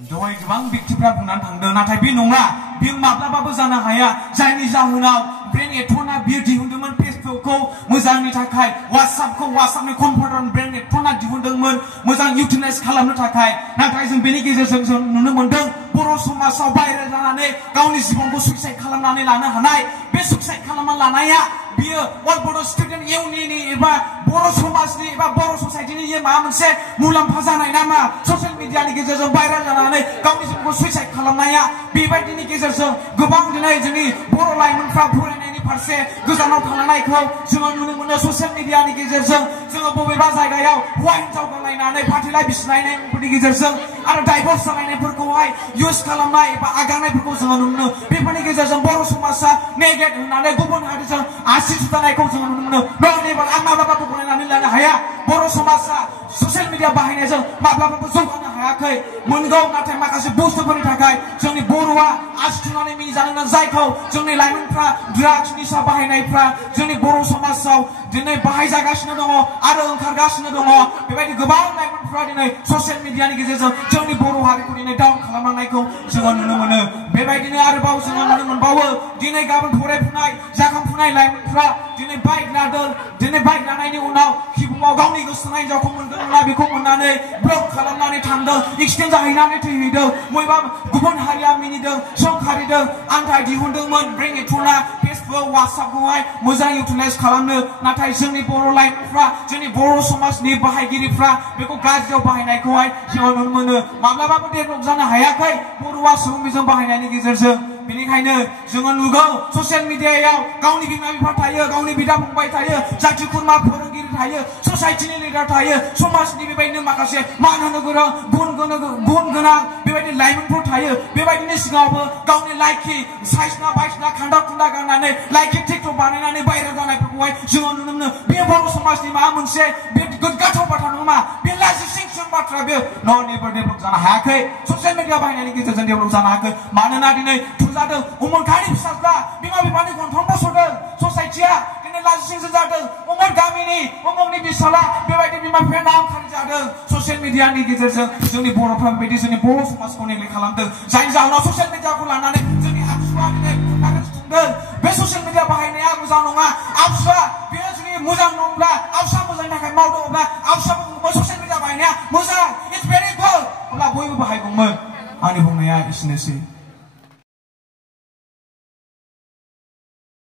दहाय गोबां व्यक्तिफ्रा बुंनानै थांदों नाथाय बे नङा बियो माब्लाबाबो जानो हाया जायनि जाहोनाव ब्रेन एथना बियो दिहुनदोंमोन फेसबुकखौ मोजांनि थाखाय वाट्सएपनि कम्पिउटार ब्रेन एथना दिहुनदोंमोन मोजां इउटिलाइज खालामनो थाखाय नाथाय जों बेनि गेजेरजों जों नुनो मोनदों बर' समाजाव भाइरेल जानानै गावनि जिबनखौ सुइसाइड खालामनानै लानो हानाय बे सुइसाइड खालामना लानाया बियो अल बड' स्टुडेन्ट इउनियननि एबा बर' समाजनि एबा बर' ससाइटिनि माबा मोनसे मुलाम्फा जानाय नामा ससियेल मिडियानि गेजेरजों भाइरेल जानानै गावनि जिबनखौ सुइसाइड खालामनाया बेबायदिनि गेजेरजों गोबां दिनै जोंनि बर' लाइमोनफ्रा फरायनायनि फारसे गोजानाव थानायखौ जोङो नुनो मोनो ससियेल मिडियानि गेजेरजों जोङो बबेबा जायगायाव हौवा हिनजाव गालायनानै फाथैलाइ बिसिनायनायफोरनि गेजेरजों आरो डाइभर्स जालायनायफोरखौहाय इउज खालामनाय एबा आगारनायफोरखौ जोङो नुनो मोनो बेफोरनि गेजेरजों बर' समाजा नेगेट होननानै गुबुन हारिजों आसि सुथानायखौ जोङो नुनो मोनो आं माब्लाबाबो गनायनानै लानो हाया बर' समाजा ससियेल मिडिया बाहायनायजों माब्लाबाबो जौगानो हायाखै मोनगौ नाथाय माखासे बुस्थुफोरनि थाखाय जोंनि बर'आ आसि थुनानै मिनिजानो गोनां जायखौ जोंनि लाइमोनफ्रा ड्राग्स निसा बाहायनायफ्रा जोंनि बर' समाजाव दिनै बाहायजागासिनो दङ आरो ओंखारगासिनो दङ बेबायदि गोबां लाइमोनफ्रा दिनै ससियेल मिडियानि गेजेरजों जोंनि बर' हारिखौ दिनै डाउन खालामलांनायखौ जोङो नुनो मोनो बेबायदिनो आरोबाव जोङो नुनो मोनबावो दिनै गाबोन फरायफुनाय जाखांफुनाय लाइमोनफ्रा दिनै बाइक लादों दिनै बाइक लानायनि उनाव खिबुआव गावनि गोसोनाय हिनजावखौ मोनगोन नङा बेखौ मोननानै ब्लक खालामनानै थांदों एक्सिडेन्ट जाहैनानै थैहैदों बबेबा गुबुन हारिया मिनिदों सोंखारिदों आन्थाइ दिहुनदोंमोन ब्रेन एथना फेसबुक वाट्सएपखौहाय मोजां इउटिलाइज खालामनो नाथाय जोंनि बर' लाइमोनफ्रा जोंनि बर' समाजनि बाहायगिरिफ्रा बेखौ गाज्रियाव बाहायनायखौहाय जोङो नुनो मोनो माब्लाबाबो डेभेलप जानो हायाखै बर'आ सुबुं बिजों बाहायनायनि गेजेरजों बेनिखायनो जोङो नुगौ ससियेल मिडियायाव गावनि बिमा बिफा थायो गावनि बिदा फंबाय थायो जाथि खुरमा फोरोंगिरि थायो ससाइटिनि लिडार थायो समाजनि बेबायदिनो माखासे मान होनो गोरों गुन गोनां बेबायदि लाइमोनफोर थायो बेबायदिनो सिगाङावबो गावनि लाइखि साइसना बाइसना खान्दा खुन्दा गाननानै लाइखि टिकटक बानायनानै भाइरेल जानायफोरखौहाय जोङो नुनो मोनो बे बर' समाजनि माबा मोनसे बे गोग्गाथाव बाथ्रा नङा बे लाजिसिंसिं बाथ्रा बे नेभार डेभेलप जानो हायाखै ससियेल मिडिया बाहायनायनि गेजेरजों डेभेलप जानो हायाखै मानोना दिनै जादों उमुर गानि फिसाफ्रा बिमा बिफानि गन्थं बस'दों ससाइटिया दिनै लाजिसिंसिं जादों उमुर गामिनि उमुरनि बिसाला बेबायदि बिमा बिफाया नामखारि जादों ससियेल मिडियानि गेजेरजों जोंनि बर'फ्रा बेबायदि जोंनि बर' समाजखौ नेग्लेक्ट खालामदों जायनि जाहोनाव ससियेल मिडियाखौ लानानै जोंनि आबसुआ दिनै खुंदों बे ससियेल मिडिया बाहायनाया मोजां नङा आबसुआ बेयो जुदि मोजां नंब्ला आबसुआ मोजांनि थाखाय मावदों अब्ला आबसुआ ससियेल मिडिया बाहायनाया मोजां इट्स भेरि गुड अब्ला बयबो बाहायगौमोन आंनि बुंनाया एसेनोसै